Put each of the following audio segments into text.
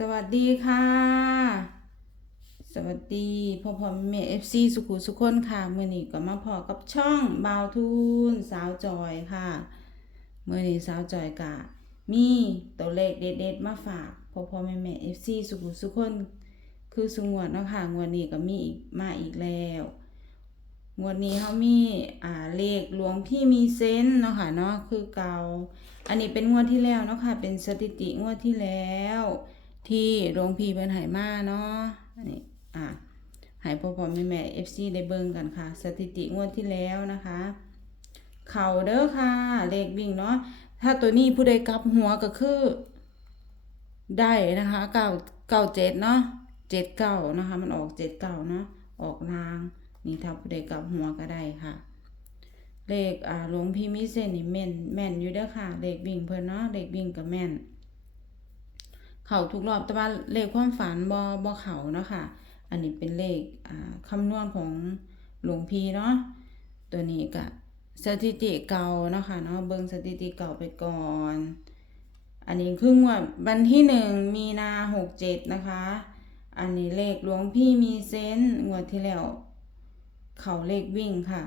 สวัสดีค่ะ สวัสดีพ่อพ่อแม่เอฟซีสุขุสุขคนค่ะเมื่อนี้ก็มาพอกับช่องบาวทูนสาวจอยค่ะเมื่อนี้สาวจอยกะมีตัวเลขเด็ดๆมาฝากพ่อพ่อแม่แม่เอฟซีสุขุสุขคน คือสุงวดเนาะค่ะงวดนี้ก็มีอีกมาอีกแล้วงวดนี้เขามีอ่าเลขหลวงพี่มีเซนเนาะค่ะเนาะคือเก่าอันนี้เป็นงวดที่แล้วเนาะค่ะเป็นสถิติงวดที่แล้ว ที่โรงพีเพิ่นหายมาเนาะอันนี้อะหายพอพ่อแม่แม่ FC ได้เบิ่งกันค่ะ สถิติงวดที่แล้วนะคะ เข่าเด้อค่ะ เลขวิ่งเนาะถ้าตัวนี้ผู้ใดกลับหัวก็คือ ได้นะคะเก้าเก้าเจ็ดเนาะเจ็ดเก้านะคะ มันออกเจ็ดเก้าเนาะออกลาง นี่ถ้าผู้ใดกลับหัวก็ได้ค่ะ เลขอ่าหลวงพี่มิเซนนี่แม่นแม่นอยู่เด้อค่ะเลขวิ่งเพิ่นเนาะเลขวิ่งก็แม่น เขาทุกรอบแต่ว่าเลขความฝันบอบอเขาเนาะค่ะ อันนี้เป็นเลขคำนวณของหลวงพี่เนาะตัวนี้ก็สถิติเก่าเนาะค่ะเนาะเบิ่งสถิติเก่าไปก่อน อันนี้ครึ่งว่าวันที่หนึ่งมีนาหกเจ็ดนะคะ อันนี้เลขหลวงพี่มีเซนงวดที่แล้วเขาเลขวิ่งค่ะ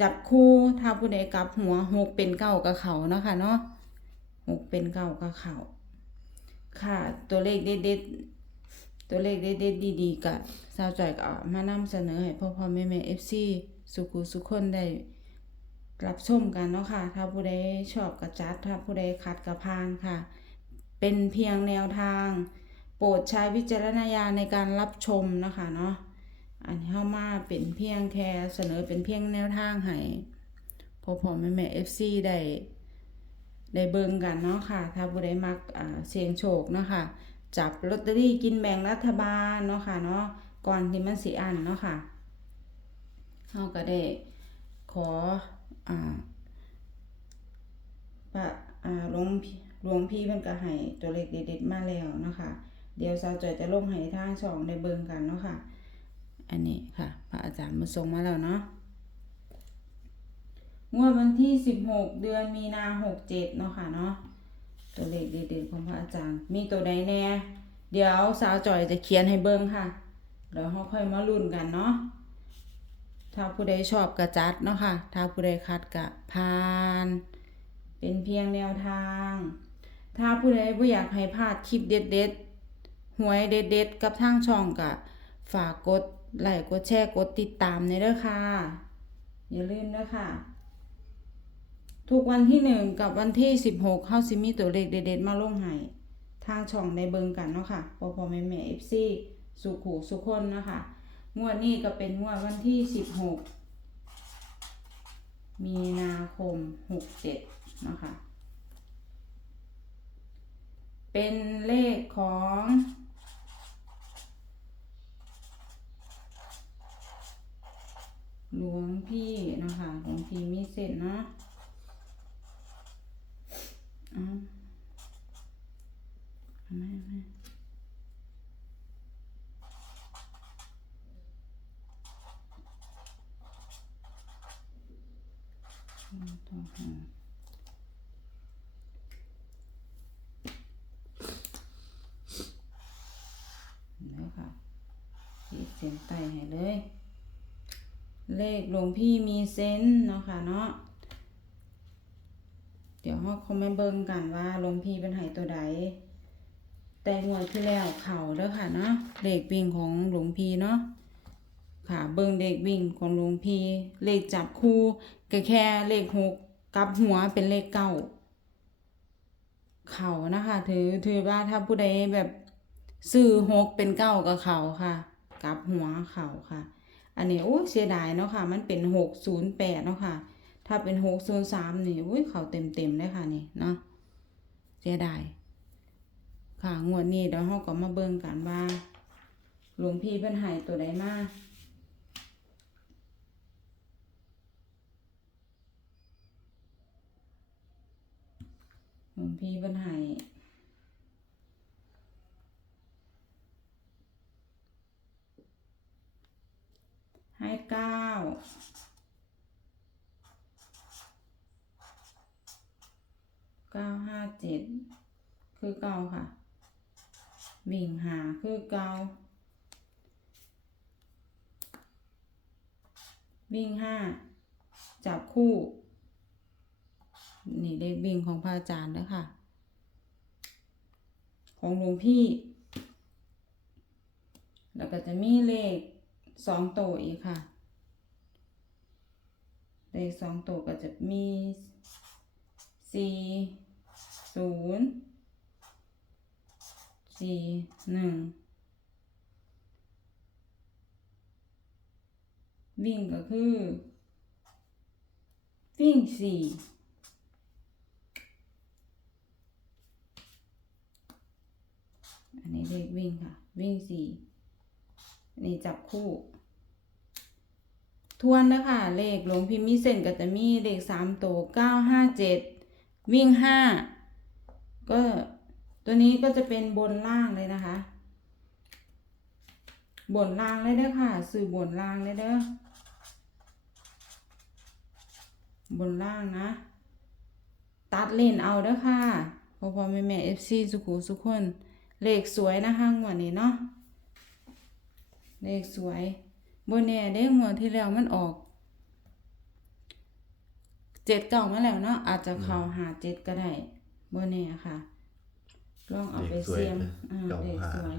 จับคู่ถ้าผู้ใดกลับหัวหกเป็นเก้ากับเขาเนาะค่ะเนาะหกเป็นเก้ากับเขา ค่ะตัวเลขเด็ดๆตัวเลขเด็ดๆดีๆกับสาวจอยก็มานำเสนอให้พ่อพ่อแม่แม่เอฟซีสุขุสุขคนได้รับชมกันเนาะค่ะ ถ้าผู้ใดชอบกระจัด ถ้าผู้ใดคัดกระพานค่ะ เป็นเพียงแนวทาง โปรดใช้วิจารณญาณในการรับชมนะคะเนาะ อันนี้เข้ามาเป็นเพียงแค่เสนอเป็นเพียงแนวทางให้พ่อพ่อแม่แม่เอฟซีได้ ได้เบิ่งกันเนาะค่ะ ถ้าผู้ใดมักเสียงโชคเนาะค่ะ จับลอตเตอรี่กินแบ่งรัฐบาลเนาะค่ะเนาะ ก่อนที่มันสิอันเนาะค่ะเฮาก็ได้ขออ่าพระอ่าหลวงพี่หลวงพี่เพิ่นก็ให้ตัวเลขเด็ดๆมาแล้วเนาะค่ะ เดี๋ยวสาวจอยจะลงให้ทางช่องได้เบิ่งกันเนาะค่ะ อันนี้ค่ะ พระอาจารย์มาส่งมาแล้วเนาะ งวดวันที่ 16 เดือนมีนา67เนาะค่ะเนาะตัวเลขเด็ดๆของพระอาจารย์ มีตัวใดแน่ เดี๋ยวสาวจอยจะเขียนให้เบิ่งค่ะ เดี๋ยวเราค่อยมาลุ้นกันเนาะถ้าผู้ใดชอบกระจัดเนาะค่ะ ถ้าผู้ใดคัดกะพาน เป็นเพียงแนวทาง ถ้าผู้ใดอยากให้พลาดคลิปเด็ดๆหวยเด็ดๆกับทางช่องกะ ฝากกดไลค์กดแชร์กดติดตามในเด้อค่ะ อย่าลืมเด้อค่ะ ทุกวันที่หนึ่งกับวันที่สิบหกเข้าซิมีตัวเลขเด็ดๆมาลงให้ทางช่องในเบิงกันเนาะค่ะพอพอแม่แม่เอฟซีสุขูสุขคนเนาะค่ะงวดนี้ก็เป็นงวดวันที่สิบหกมีนาคมหกเจ็ดเนาะค่ะเป็นเลขของ หลวงพี่เนาะคะหลวงพี่มีเส้นเนาะ เอาเอา ไม่ไม่ต่อหาเดี๋ยค่ะขีดเส้นใต้ให้เลย เลขหลวงพี่มีเซนเนาะค่ะเนาะเดี๋ยวเราคอมเมนต์เบิ่งกันว่าหลวงพี่เป็นไห้ตัวใด แต่งวดที่แล้วเข่าเด้อค่ะเนาะเลขวิ่งของหลวงพีเนาะค่ะ เบิ่งเลขวิ่งของหลวงพีเลขจับคู่ก็แค่เลขหกกับหัวเป็นเลขเก้าเข่านะคะ ถือถือว่าถ้าผู้ใดแบบซื้อหกเป็นเก้ากับเข่าค่ะ กับหัวเข่าค่ะ อันนี้โอ้เสียดายเนาะค่ะ มันเป็นหกศูนย์แปดเนาะค่ะ ถ้าเป็นหกศูนย์สามนี่อุ้ยเข่าเต็มเต็มเลยค่ะนี่เนาะเสียดาย ค่ะงวดนี้เดี๋ยวเราก็มาเบิ่งกันว่า หลวงพี่เพิ่นให้ตัวใดมาหลวงพี่เพิ่นให้ให้เก้าเก้าห้าเจ็ดคือเก้าค่ะ วิ่งหาคือเกาวิ่งห้าจับคู่ นี่เลขวิ่งของพระอาจารย์เด้อค่ะของหลวงพี่ แล้วก็จะมีเลขสองโตวอีกค่ะ เลขสองโตวก็จะมีสี่ศูนย์ สี่หนึ่งวิ่งก็คือ วิ่งสี่อันนี้เลขวิ่งค่ะ วิ่งสี่นนี้จับคู่ ทวนนะคะเลขหลวงพิมพ์มีเส้นก็จะมีเลขสามตัวเก้าห้าเจ็ดวิ่งห้าก็ ตัวนี้ก็จะเป็นบนล่างเลยนะคะ บนล่างเลยเด้อค่ะ สื่อบนล่างเลยเด้อบนล่างนะ ตัดเลนเอาเด้อค่ะพอพอแม่แม่เอฟซีสุขุสุขคน เลขสวยนะคะงวดนี้เนาะเลขสวยบนแน่ได้งวดที่แล้วมันออกเจ็ดเก่ามาแล้วเนาะอาจจะเข้าหาเจ็ดก็ได้บนแน่ค่ะ ลองเอาไปเสี่ยงอ่าเก่าเลขหาสวย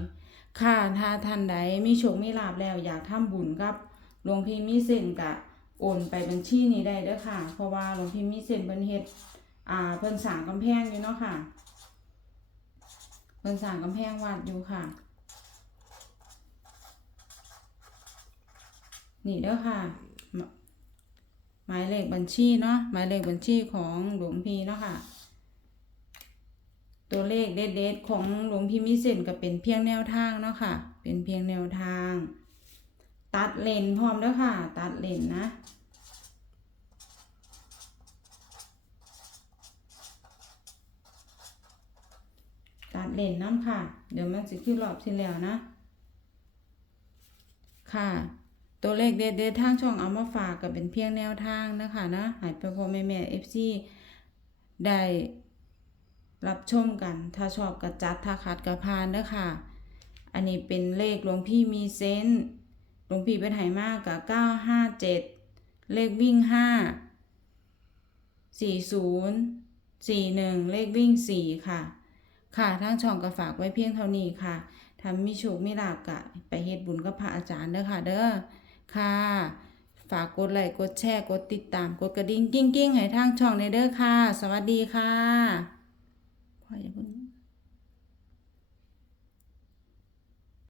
ค่ะถ้าท่านใดมีโชคมีลาบแล้ว อยากทำบุญกับหลวงพี่มีเส้นกะโอนไปบัญชีนี้ได้เด้อค่ะ เพราะว่าหลวงพี่มีเส้นเพิ่นเฮ็ดอ่าเพิ่นสร้างกำแพงอยู่เนาะค่ะเพิ่นสร้างกำแพงวัดอยู่ค่ะ นี่เด้อค่ะหมหมายเลขบัญชีเนาะหมายเลขบัญชีของหลวงพี่เนาะค่ะ ตัวเลขเด็ดๆของหลวงพี่มิเซนก็เป็นเพียงแนวทางเนาะค่ะ เป็นเพียงแนวทาง ตัดเลนพร้อมแล้วค่ะ ตัดเลนนะ ตัดเลนน้ำค่ะ เดี๋ยวมันจะขึ้นรอบที่แล้วนะ ค่ะ ตัวเลขเด็ดๆทางช่องเอามาฝากก็เป็นเพียงแนวทางนะคะนะหายไปพอแม่แม่เอฟซีได้ รับชมกัน ถ้าชอบกระจัดถ้าขาดกระพานเด้อค่ะ อันนี้เป็นเลขหลวงพี่มีเซนหลวงพี่เป็นไหมากกับเก้าห้าเจ็ดเลขวิ่งห้าสี่ศูนย์สี่หนึ่งเลขวิ่งสี่ค่ะ ค่ะทั้งช่องก็ฝากไว้เพียงเท่านี้ค่ะทำมีโชคมีลาบกะ ไปเฮ็ดบุญกับพระอาจารย์เด้อค่ะ เด้อค่ะ ฝากกดไลค์กดแชร์กดติดตามกดกระดิ่งกิ้งกิ้งๆให้ทางช่องในเด้อค่ะ สวัสดีค่ะ Hayır bunu